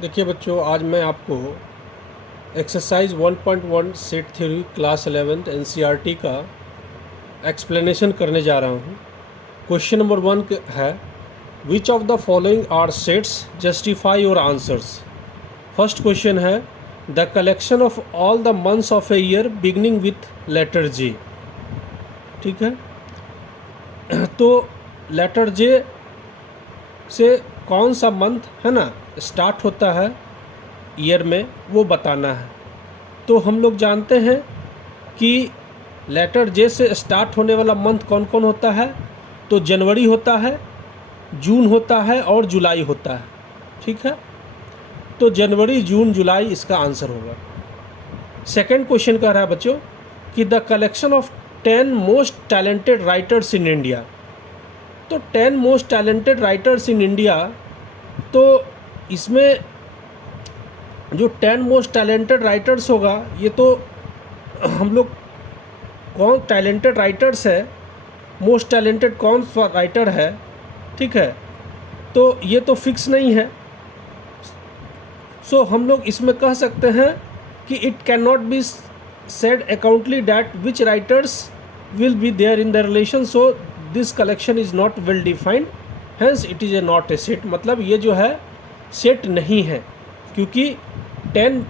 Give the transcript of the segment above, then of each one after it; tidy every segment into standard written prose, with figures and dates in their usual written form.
देखिए बच्चों, आज मैं आपको exercise 1.1 set theory class 11 NCERT का एक्सप्लेनेशन करने जा रहा हूँ। क्वेश्चन नंबर 1 है, which of the following are sets, justify your answers. First question है, the collection of all the months of a year beginning with letter J. ठीक है, तो लेटर जे से कौन सा मंथ है ना स्टार्ट होता है ईयर में, वो बताना है। तो हम लोग जानते हैं कि लेटर जे से स्टार्ट होने वाला मंथ कौन कौन होता है। तो जनवरी होता है, जून होता है और जुलाई होता है। ठीक है, तो जनवरी, जून, जुलाई इसका आंसर होगा। सेकंड क्वेश्चन कह रहा है बच्चों कि the collection of 10 most talented writers in India. तो 10 most talented writers in India, तो इसमें जो 10 मोस्ट टैलेंटेड राइटर्स होगा, ये तो हम लोग कौन टैलेंटेड राइटर्स है, मोस्ट टैलेंटेड कौन सा राइटर है, ठीक है, तो ये तो फिक्स नहीं है। सो हम लोग इसमें कह सकते हैं कि it can not be said accurately that which writers will be there in the relation, so this collection is not well defined, hence it is a not a set. मतलब ये जो है सेट नहीं है, क्योंकि 10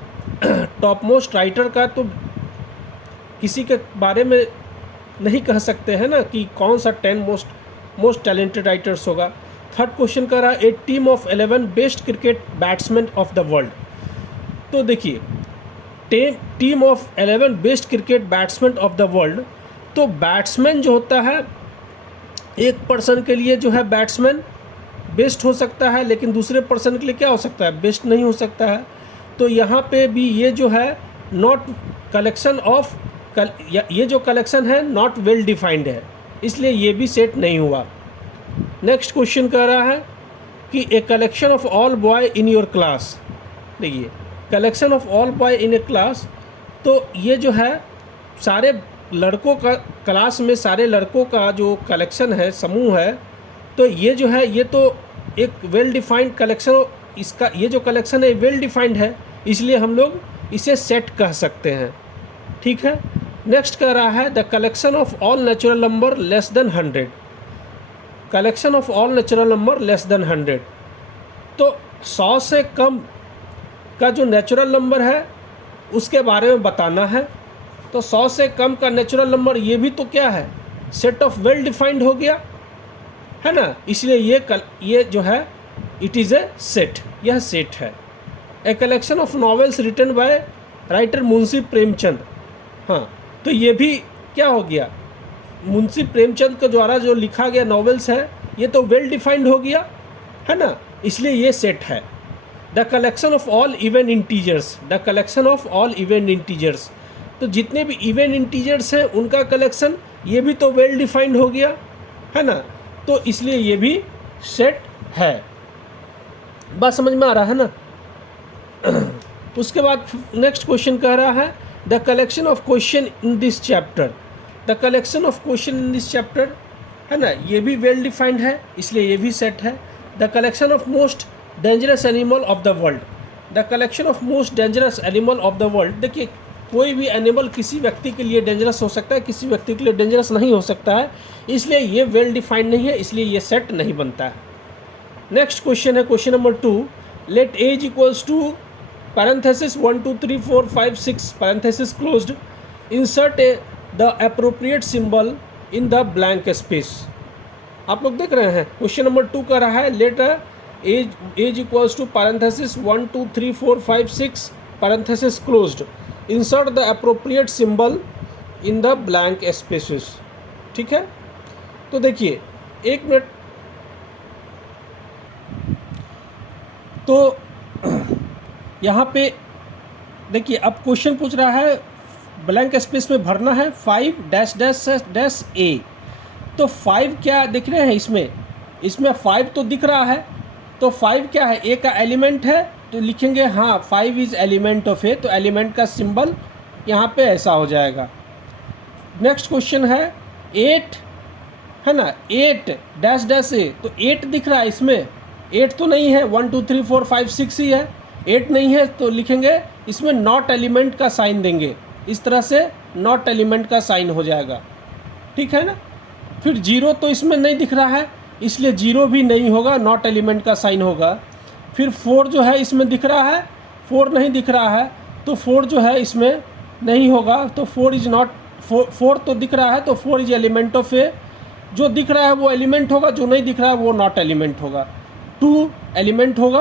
टॉप मोस्ट राइटर का तो किसी के बारे में नहीं कह सकते हैं ना कि कौन सा 10 मोस्ट टैलेंटेड राइटर्स होगा। थर्ड क्वेश्चन का रहा, a team of 11 best cricket batsman of the world. तो देखिए, team of 11 best cricket batsman of the world, तो बैट्समैन जो होता है, एक पर्सन के लिए जो है बैट्समैन बेस्ट हो सकता है, लेकिन दूसरे पर्सन के लिए क्या हो सकता है, बेस्ट नहीं हो सकता है। तो यहाँ पे भी ये जो है नॉट कलेक्शन ऑफ, ये जो कलेक्शन है नॉट वेल डिफाइंड है, इसलिए ये भी सेट नहीं हुआ। नेक्स्ट क्वेश्चन कह रहा है कि a collection of all boy in your class. देखिए, collection of all boy in a class, तो ये जो है सारे लड़कों का, क्लास में सारे लड़कों का जो कलेक्शन है, समूह है, तो ये जो है ये तो एक वेल डिफाइंड कलेक्शन, इसका ये जो कलेक्शन है वेल डिफाइंड है, इसलिए हम लोग इसे सेट कह सकते हैं। ठीक है, नेक्स्ट कह रहा है the collection of all natural number less then 100। Collection of all natural number less then 100, तो 100 से कम का जो नेचुरल नंबर है उसके बारे में बताना है। तो 100 से कम का नेचुरल नंबर, ये भी तो क्या है, सेट ऑफ वेल डिफाइंड हो गया है ना, इसलिए ये जो है इट इज़ ए सेट, यह सेट है। A collection of novels written by writer Munshi Premchand. हाँ, तो ये भी क्या हो गया, मुंशी प्रेमचंद के द्वारा जो लिखा गया नॉवेल्स है, ये तो वेल डिफाइंड हो गया है ना, इसलिए ये सेट है। The collection of all even integers, the collection of all even integers, तो जितने भी इवन इंटीजर्स हैं उनका कलेक्शन, ये भी तो वेल डिफाइंड हो गया है ना, तो इसलिए ये भी सेट है। बात समझ में आ रहा है ना। उसके बाद नेक्स्ट क्वेश्चन कह रहा है the collection of question in this chapter. The collection of question in this chapter है ना, ये भी वेल डिफाइंड है, इसलिए ये भी सेट है। The collection of most dangerous animal of the world. The collection of most dangerous animal of the world, देखिए कोई भी एनिमल किसी व्यक्ति के लिए डेंजरस हो सकता है, किसी व्यक्ति के लिए डेंजरस नहीं हो सकता है, इसलिए ये वेल डिफाइंड नहीं है, इसलिए ये सेट नहीं बनता है। नेक्स्ट क्वेश्चन है question number 2, let A equals to parenthesis 1 2 3 4 5 6 parenthesis closed, insert the appropriate symbol in the blank space. आप लोग देख रहे हैं क्वेश्चन नंबर 2 का रहा है let A equals to parenthesis 1 2 3 4 5 6 parenthesis closed, insert the appropriate symbol in the blank spaces. ठीक है, तो देखिए एक मिनट, तो यहाँ पे देखिए अब क्वेश्चन पूछ रहा है ब्लैंक स्पेस में भरना है 5 डैश डैश डैश ए। तो 5 क्या दिख रहे हैं इसमें 5 तो दिख रहा है, तो 5 क्या है, ए का एलिमेंट है, तो लिखेंगे हाँ 5 इज़ एलिमेंट ऑफ ए, तो एलिमेंट का सिंबल यहाँ पे ऐसा हो जाएगा। नेक्स्ट क्वेश्चन है 8 है ना, 8 डैश डैश ए, तो 8 दिख रहा है इसमें, 8 तो नहीं है, 1 2 3 4 5 6 ही है, 8 नहीं है तो लिखेंगे इसमें नॉट एलिमेंट का साइन देंगे, इस तरह से नॉट एलिमेंट का साइन हो जाएगा, ठीक है ना। फिर 0 तो इसमें नहीं दिख रहा है, इसलिए 0 भी नहीं होगा, नॉट एलिमेंट का साइन होगा। फिर 4 जो है इसमें दिख रहा है, 4 नहीं दिख रहा है तो 4 जो है इसमें नहीं होगा, तो 4 इज़ नॉट 4 तो दिख रहा है तो 4 इज एलिमेंट ऑफ ए। जो दिख रहा है वो एलिमेंट होगा, जो नहीं दिख रहा है वो नॉट एलिमेंट होगा। 2 एलिमेंट होगा,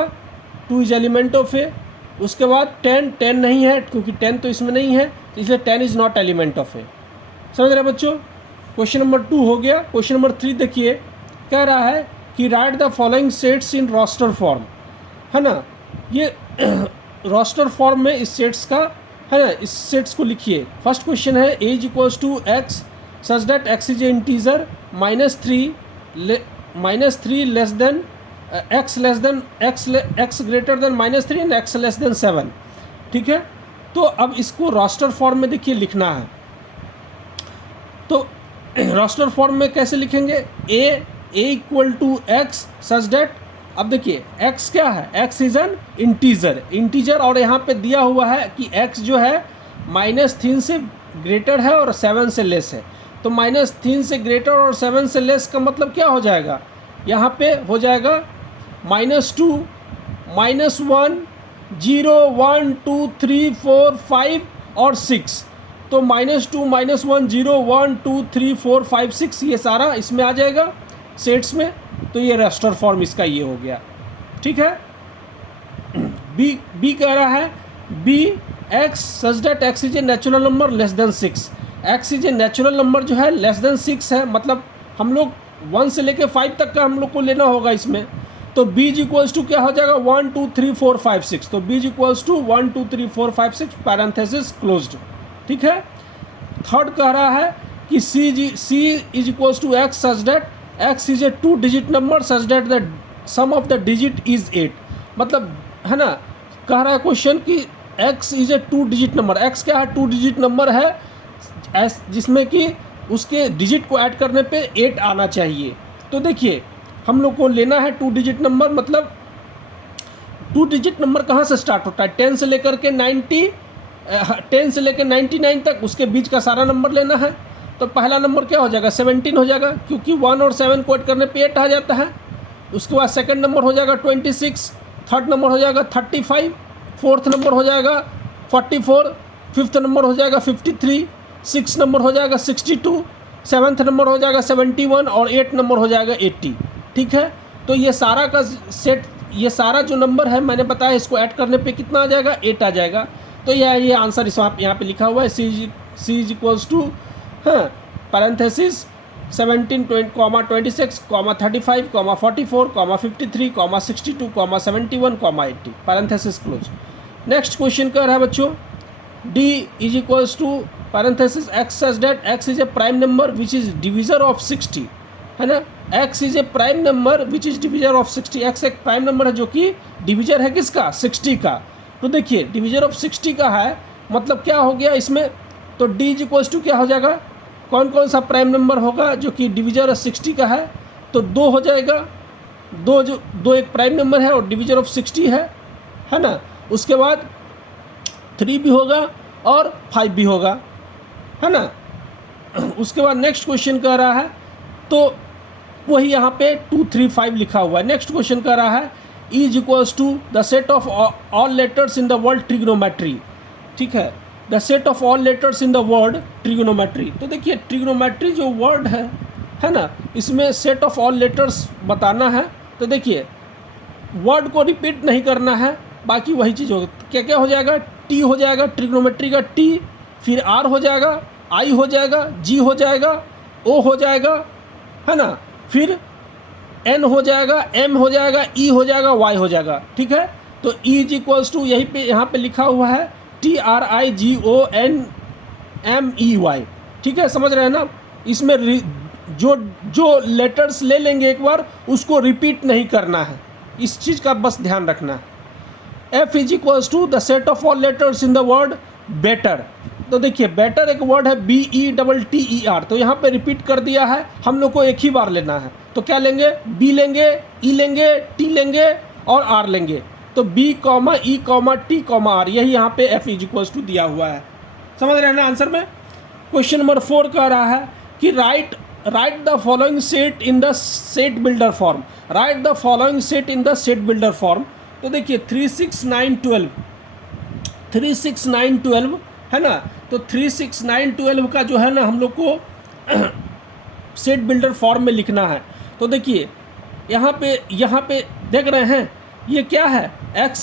2 इज एलिमेंट ऑफ ए। उसके बाद 10 नहीं है क्योंकि 10 तो इसमें नहीं है, तो इसलिए 10 इज़ नॉट एलिमेंट ऑफ ए। समझ रहे बच्चों। क्वेश्चन नंबर 2 हो गया। क्वेश्चन नंबर 3 देखिए, कह रहा है कि write the following sets in roster form, है ना। ये रोस्टर फॉर्म में इस सेट्स का है ना, इस सेट्स को लिखिए। फर्स्ट क्वेश्चन है A equals to x such that x is a integer -3 less than x greater than -3 and x less than 7, ठीक है। तो अब इसको रोस्टर फॉर्म में देखिए लिखना है। तो रोस्टर फॉर्म में कैसे लिखेंगे, A equal to x such that, अब देखिए x क्या है, x इज एन इंटीजर और यहाँ पे दिया हुआ है कि x जो है -3 से ग्रेटर है और 7 से लेस है। तो -3 से ग्रेटर और 7 से लेस का मतलब क्या हो जाएगा, यहाँ पे हो जाएगा -2 -1 0 1 2 3 4 5 और 6। तो -2 -1 0 1 2 3 4 5 6 ये सारा इसमें आ जाएगा सेट्स में। तो ये रोस्टर फॉर्म इसका ये हो गया, ठीक है। बी कह रहा है B x such that x is a natural number less than 6। X is a natural number जो है लेस देन 6 है, मतलब हम लोग 1 से लेके 5 तक का हम लोग को लेना होगा इसमें। तो बीज इक्वल्स टू क्या हो जाएगा 1 2 3 4 5 6। तो बीज इक्वल्स टू 1 2 3 4 5 6 पैरेंथेसिस क्लोज्ड, ठीक है। थर्ड कह रहा है कि C is equals to x such that x is a 2 digit number such that the sum of the digit is 8। मतलब है ना, कह रहा है क्वेश्चन कि x is a 2 digit number. x क्या है, 2 डिजिट नंबर है जिसमें कि उसके डिजिट को ऐड करने पे 8 आना चाहिए। तो देखिए हम लोग को लेना है 2 डिजिट नंबर, मतलब 2 डिजिट नंबर कहाँ से स्टार्ट होता है, 10 से लेकर के 99 तक, उसके बीच का सारा नंबर लेना है। तो पहला नंबर क्या हो जाएगा 17 हो जाएगा, क्योंकि 1 और 7 को ऐड करने पे 8 आ जाता है। उसके बाद सेकंड नंबर हो जाएगा 26, थर्ड नंबर हो जाएगा 35, फोर्थ नंबर हो जाएगा 44, फिफ्थ नंबर हो जाएगा 53, सिक्स नंबर हो जाएगा 62, सेवन्थ नंबर हो जाएगा 71 और 8 नंबर हो जाएगा 80, ठीक है। तो ये सारा का सेट, ये सारा जो नंबर है मैंने बताया, इसको ऐड करने पे कितना आ जाएगा 8 आ जाएगा। तो ये आंसर इस यहाँ पे लिखा हुआ है, C is equals to parenthesis 17 26 35 44 53 62 71 80 parenthesis close. Next question कर रहा है बच्चों, D is equals to parenthesis x such that x is a prime number which is divisor of 60, है ना। x is a prime number which is divisor of 60। x एक प्राइम नंबर है जो कि डिविजर है किसका, 60 का। तो देखिए डिविजर ऑफ 60 का है, मतलब क्या हो गया इसमें, तो D इज इक्वल्स टू क्या हो जाएगा, कौन कौन सा प्राइम नंबर होगा जो कि डिविजर ऑफ 60 का है, तो 2 हो जाएगा। 2 एक प्राइम नंबर है और डिविजर ऑफ 60 है ना। उसके बाद 3 भी होगा और 5 भी होगा, है ना। उसके बाद नेक्स्ट क्वेश्चन कर रहा है, तो वही यहाँ पे 2 3 5 लिखा हुआ है। नेक्स्ट क्वेश्चन कर रहा है is equals to the set of all letters in the word trigonometry, ठीक है, the set of all letters in the word trigonometry. तो देखिए ट्रिग्नोमेट्री जो वर्ड है ना, इसमें सेट ऑफ ऑल लेटर्स बताना है। तो देखिए वर्ड को रिपीट नहीं करना है, बाकी वही चीज़ होगी। क्या क्या हो जाएगा, टी हो जाएगा ट्रिग्नोमेट्री का टी, फिर आर हो जाएगा, आई हो जाएगा, जी हो जाएगा, ओ हो जाएगा, है ना, फिर एन हो जाएगा, एम हो जाएगा, ई हो जाएगा, वाई हो जाएगा, ठीक है। तो ई इज इक्वल्स टू यहीं पे यहाँ पे लिखा हुआ है TRIGONMEY, ठीक है, समझ रहे हैं ना। इसमें जो लेटर्स ले लेंगे एक बार, उसको रिपीट नहीं करना है, इस चीज़ का बस ध्यान रखना है। F is equals to the set of all letters in the word better. तो देखिए बेटर एक वर्ड है BETTER, तो यहाँ पे रिपीट कर दिया है, हम लोग को एक ही बार लेना है। तो क्या लेंगे, B लेंगे, E लेंगे, T लेंगे और R लेंगे। तो B comma E comma T comma R, यही यहाँ पे एफ इज इक्वल्स टू दिया हुआ है। समझ रहे हैं ना आंसर में। क्वेश्चन नंबर 4 कह रहा है कि write the following set in the set builder form. Right the following set in the set builder form. तो देखिए 3 6 9 12 3 6 9 12 है ना। तो 3 6 9 12 का जो है ना हम लोग को सेट बिल्डर फॉर्म में लिखना है। तो देखिए यहाँ पे देख रहे हैं ये क्या है x।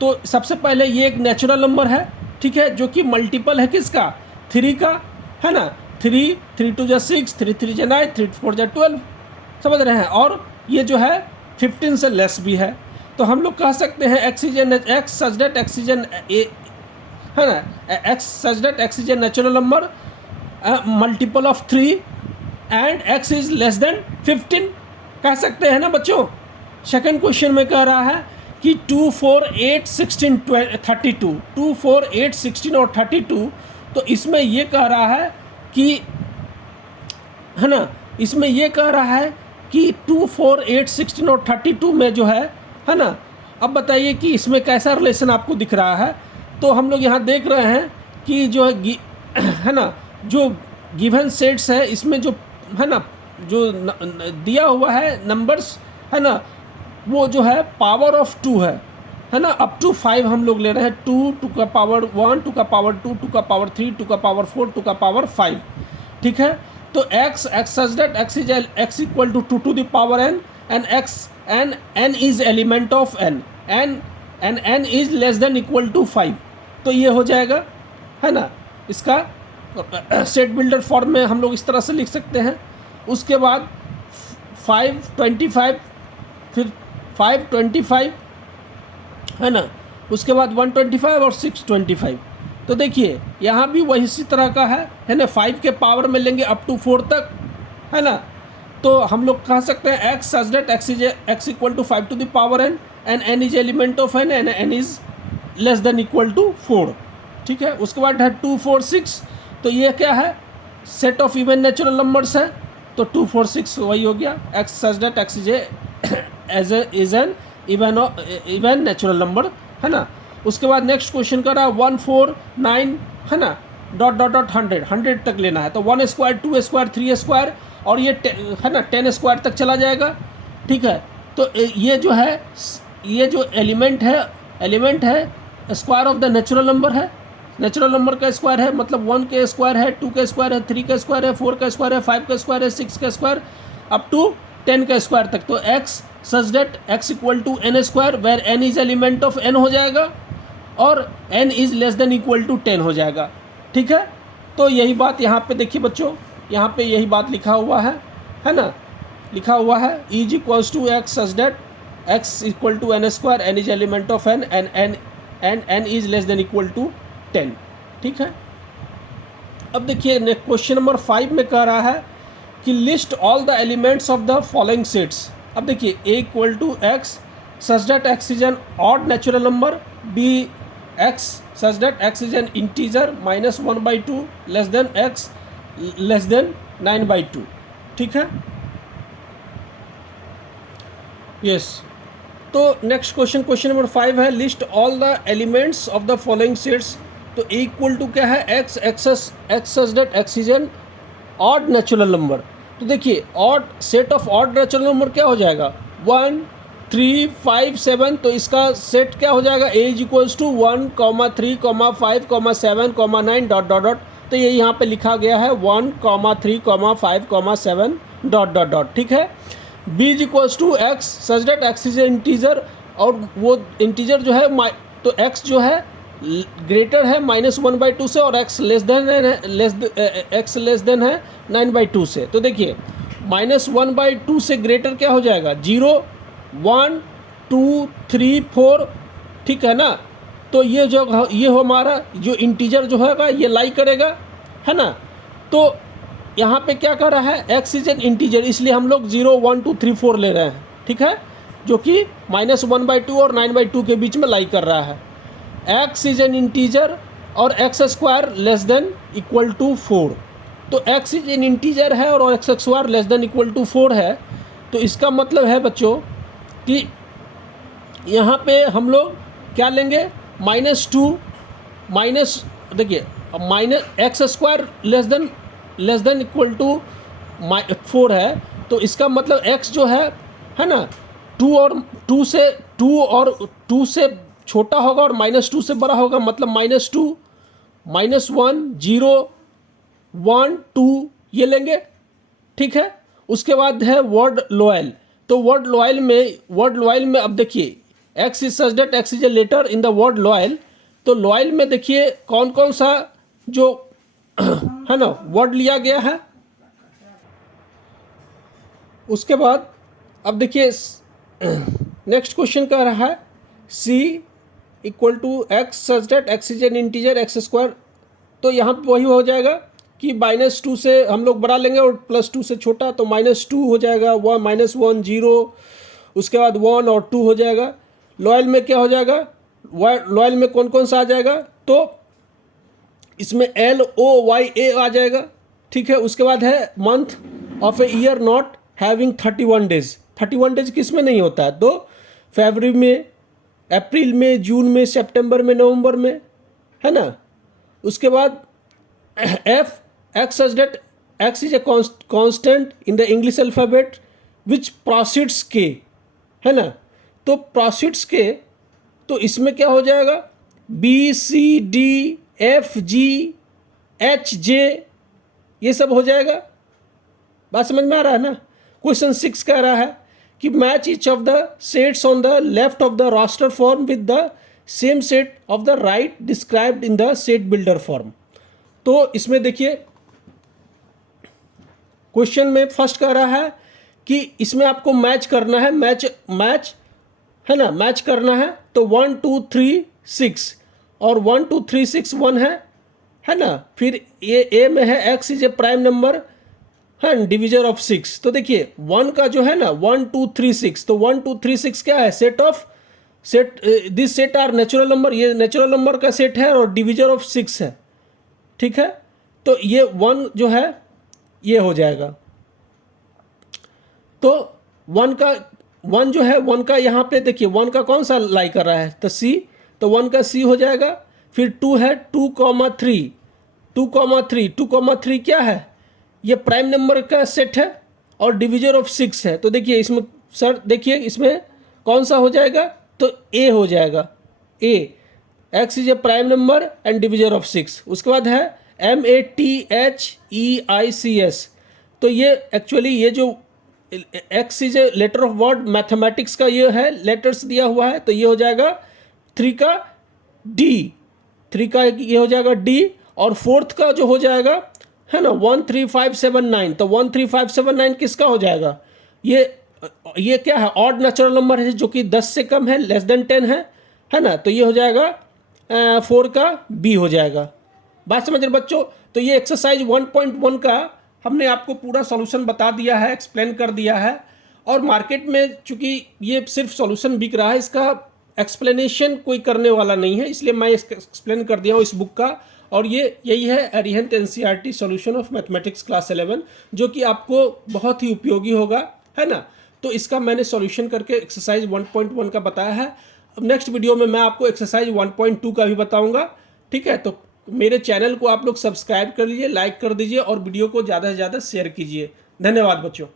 तो सबसे पहले ये एक नेचुरल नंबर है, ठीक है, जो कि मल्टीपल है किसका, 3 का, है ना। 3 3 2 6, 3 3 9, 3 4 12, समझ रहे हैं। और ये जो है 15 से लेस भी है। तो हम लोग कह सकते हैं x such that x is N है ना, x such that x is a natural number multiple of 3 and x is less then 15, कह सकते हैं ना बच्चों। सेकंड क्वेश्चन में कह रहा है कि 2 4 8 16 32, 2 4 8 16 और 32। तो इसमें ये कह रहा है कि, है ना, इसमें ये कह रहा है कि 2 4 8 16 और 32 में जो है ना। अब बताइए कि इसमें कैसा रिलेशन आपको दिख रहा है। तो हम लोग यहाँ देख रहे हैं कि जो है ना, जो गिवन सेट्स है इसमें जो है ना, जो दिया हुआ है नंबर्स है ना, वो जो है पावर ऑफ 2 है ना, अप टू 5 हम लोग ले रहे हैं। 2 2 का पावर 1, 2 का पावर 2, 2 का पावर 3, 2 का पावर 4, 2 का पावर 5, ठीक है। तो x such that x is x equal to 2 to the power n and x and n is element of n and n is less than equal to 5। तो ये हो जाएगा, है ना, इसका सेट बिल्डर फॉर्म में हम लोग इस तरह से लिख सकते हैं। उसके बाद 525, फिर 525, है ना, उसके बाद 125 और 625। तो देखिए यहाँ भी वही इसी तरह का है ना। 5 के पावर में लेंगे अप टू 4 तक, है ना। तो हम लोग कह सकते हैं x such that x equal to 5 to the power n and n is element of n and n is less than equal to 4, ठीक है। उसके बाद है 2 4 6। तो ये क्या है, set of even natural numbers है। तो 2 4 6 वही हो गया, x such that x is N even natural number, है ना। उसके बाद नेक्स्ट क्वेश्चन कर रहा है 1 4 9, है ना, डॉट डॉट डॉट 100 तक लेना है। तो 1 स्क्वायर 2 स्क्वायर 3 स्क्वायर और ये है ना 10 स्क्वायर तक चला जाएगा, ठीक है। तो ये जो है, ये जो एलिमेंट है square of the natural number है। नेचुरल नंबर का स्क्वायर है मतलब 1 के स्क्वायर है, 2 का स्क्वायर है, 3 का स्क्वायर है, 4 का स्क्वायर है, 5 का स्क्वायर है, 6 का स्क्वायर अप टू 10 का स्क्वायर तक। तो x such that x equal to n square where n is element of n हो जाएगा और n is less than equal to 10 हो जाएगा, ठीक है। तो यही बात यहाँ पे देखिए बच्चों, यहाँ पे यही बात लिखा हुआ है ना, लिखा हुआ है is equals to x such that x equal to n square, n is element of n and n is less than equal to 10, ठीक है। अब देखिए क्वेश्चन नंबर 5 में कह रहा है कि list all the elements of the following sets. अब देखिए a equal to x such that x is an odd natural number, b x such that x is an integer -1/2 less than x less than 9/2, ठीक है। Yes तो next question number 5 है list all the elements of the following sets. तो a equal to क्या है, x such that x is an odd natural number. तो देखिए odd set of odd natural number क्या हो जाएगा, 1 3 5 7। तो इसका सेट क्या हो जाएगा, a is equals to 1 3 5 7 9 dot dot dot. तो ये यहाँ पे लिखा गया है 1 3 5 7 डॉट डॉट डॉट, ठीक है। b is equals to x such that x is a integer और वो इंटीजर जो है तो x जो है ग्रेटर है -1/2 से और x लेस देन है 9/2 से। तो देखिए -1/2 से ग्रेटर क्या हो जाएगा, 0 1 2 3 4, ठीक है ना। तो ये हमारा जो इंटीजर जो होगा ये लाई करेगा, है ना। तो यहाँ पे क्या कर रहा है, x इज एन इंटीजर, इसलिए हम लोग 0 1 2 3 4 ले रहे हैं, ठीक है, जो कि -1/2 और 9/2 के बीच में लाई कर रहा है। x इज एन इंटीजर और x square less than equal to 4। तो x इज एन इंटीजर है और x square less than equal to 4 है। तो इसका मतलब है बच्चों कि यहाँ पे हम लोग क्या लेंगे, -2 माइनस, देखिए minus x square less than equal to 4 है, तो इसका मतलब x जो है ना, 2 से छोटा होगा और -2 से बड़ा होगा, मतलब -2 -1 0 1 2 ये लेंगे, ठीक है। उसके बाद है वर्ड लॉयल, तो वर्ड लॉयल में अब देखिए x is such that x is a letter in the word loyal, तो लॉयल में देखिए कौन कौन सा जो है ना वर्ड लिया गया है। उसके बाद अब देखिए नेक्स्ट क्वेश्चन कह रहा है c equal to x such that x is an integer x square, तो यहाँ पे वही हो जाएगा कि -2 से हम लोग बढ़ा लेंगे और +2 से छोटा, तो -2 हो जाएगा, -1 0, उसके बाद 1 और 2 हो जाएगा। लॉयल में क्या हो जाएगा, लॉयल में कौन कौन सा आ जाएगा, तो इसमें LOYA आ जाएगा, ठीक है। उसके बाद है month of a year not having 31 days, 31 days किस में नहीं होता है, तो फरवरी में, अप्रैल में, जून में, सितंबर में, नवंबर में, है ना। उसके बाद x such that x is a constant in the English alphabet which precedes k, है ना, तो precedes k, तो इसमें क्या हो जाएगा, B C D F G H J ये सब हो जाएगा। बात समझ में आ रहा है ना। क्वेश्चन 6 कह रहा है कि match each of the sets on the left of the raster form with the same set of the right described in the set builder form. तो इसमें देखिए क्वेश्चन में फर्स्ट कह रहा है कि इसमें आपको मैच करना है, मैच है ना, मैच करना है, तो 1 2 3 6 और 1 2 3 6 1 है ना। फिर ये ए में है x इज ए प्राइम नंबर है, डिविजर ऑफ 6, तो देखिए 1 का जो है ना 1 2 3 6, तो 1 2 3 6 क्या है, this set are natural number, ये नेचुरल नंबर का सेट है और डिविजर ऑफ 6 है, ठीक है। तो ये 1 जो है ये हो जाएगा, तो 1 जो है 1 का यहाँ पे देखिए 1 का कौन सा लाई कर रहा है, तो C, तो 1 का C हो जाएगा। फिर 2 है 2,3 क्या है, ये प्राइम नंबर का सेट है और डिविजर ऑफ 6 है, तो देखिए इसमें सर देखिए इसमें कौन सा हो जाएगा, तो A हो जाएगा, A, x is a prime number and divisor of 6। उसके बाद है MATHEICS, तो ये एक्चुअली ये जो x is a letter of word mathematics का ये है, लेटर्स दिया हुआ है, तो ये हो जाएगा 3 का D, 3 का ये हो जाएगा D, और 4th का जो हो जाएगा है ना 13579, तो 13579 किसका हो जाएगा, ये क्या है, ऑड नेचुरल नंबर है जो कि 10 से कम है, लेस देन 10 है ना, तो ये हो जाएगा 4 का B हो जाएगा। बात समझ रहे बच्चों। तो ये एक्सरसाइज 1.1 का हमने आपको पूरा सॉल्यूशन बता दिया है, एक्सप्लेन कर दिया है, और मार्केट में चूंकि ये सिर्फ सॉल्यूशन बिक रहा है, इसका एक्सप्लेनेशन कोई करने वाला नहीं है, इसलिए मैं इसका एक्सप्लेन कर दिया हूँ इस बुक का। और ये यही है Arihant NCERT solution of mathematics class 11, जो कि आपको बहुत ही उपयोगी होगा, है ना। तो इसका मैंने सॉल्यूशन करके एक्सरसाइज 1.1 का बताया है। अब नेक्स्ट वीडियो में मैं आपको एक्सरसाइज 1.2 का भी बताऊंगा, ठीक है। तो मेरे चैनल को आप लोग सब्सक्राइब कर लीजिए, लाइक कर दीजिए और वीडियो को ज़्यादा से ज़्यादा शेयर कीजिए। धन्यवाद बच्चों।